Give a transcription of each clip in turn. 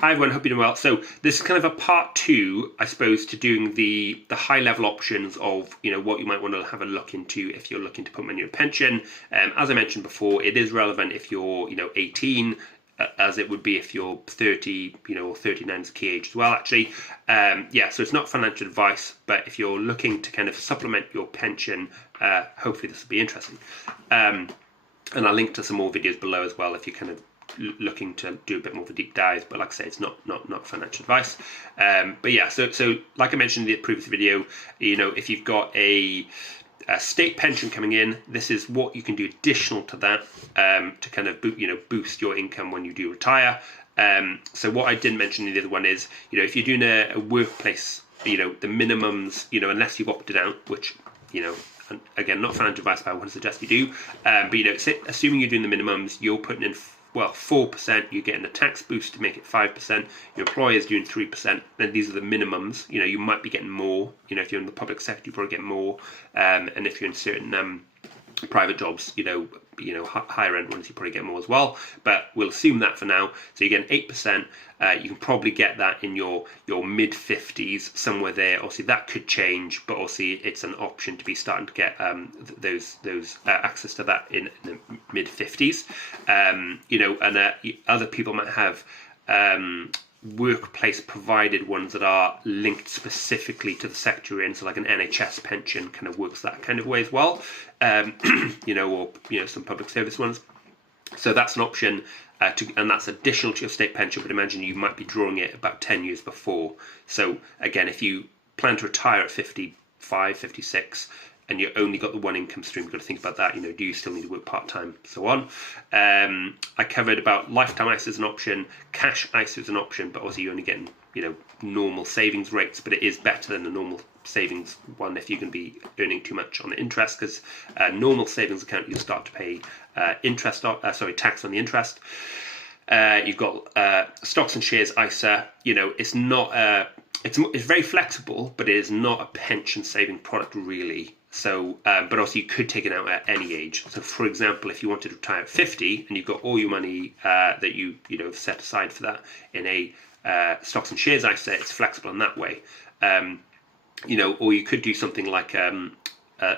Hi everyone, hope you're doing well. So this is kind of a part two, I suppose, to doing the high level options of what you might want to have a look into if you're looking to put money in your pension. As I mentioned before, it is relevant if you're 18, as it would be if you're 30, or 39 is a key age as well. Actually, so it's not financial advice, but if you're looking to kind of supplement your pension, hopefully this will be interesting. And I'll link to some more videos below as well if you're kind of looking to do a bit more of a deep dive, but like I say, it's not financial advice. But yeah, so like I mentioned in the previous video, if you've got a state pension coming in, this is what you can do additional to that to kind of boost your income when you do retire. So what I didn't mention in the other one is, if you're doing a workplace, the minimums, unless you've opted out, which again, not financial advice, but I want to suggest you do. But assuming you're doing the minimums, you're putting in 4%, you're getting a tax boost to make it 5%, your employer's doing 3%, then these are the minimums. You might be getting more, if you're in the public sector, you probably get more, and if you're in certain private jobs, higher end ones, you probably get more as well, but we'll assume that for now. So you get 8%, you can probably get that in your mid 50s, somewhere there. Obviously that could change, but obviously it's an option to be starting to get those access to that in the mid 50s. And other people might have workplace provided ones that are linked specifically to the sector you're in, so like an NHS pension kind of works that kind of way as well, or some public service ones. So that's an option, and that's additional to your state pension, but imagine you might be drawing it about 10 years before. So again, if you plan to retire at 55, 56, and you only got the one income stream, you've got to think about that. Do you still need to work part-time, so on. I covered about lifetime ISA as an option, cash ISA as an option, but obviously you're only getting, normal savings rates, but it is better than the normal savings one if you're going to be earning too much on the interest, because normal savings account, you'll start to pay tax on the interest. You've got stocks and shares ISA, it's not it's very flexible, but it is not a pension saving product really. So, but also you could take it out at any age. So, for example, if you wanted to retire at 50 and you've got all your money that you have set aside for that in a stocks and shares ISA, it's flexible in that way. Or you could do something like a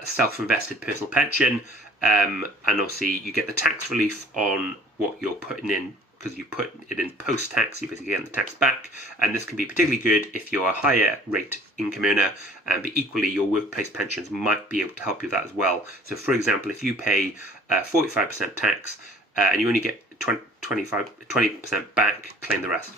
self-invested personal pension, and obviously you get the tax relief on what you're putting in, because you put it in post-tax, you basically get the tax back, and this can be particularly good if you're a higher rate income earner, but equally your workplace pensions might be able to help you with that as well. So for example, if you pay 45% tax and you only get 20% back, claim the rest.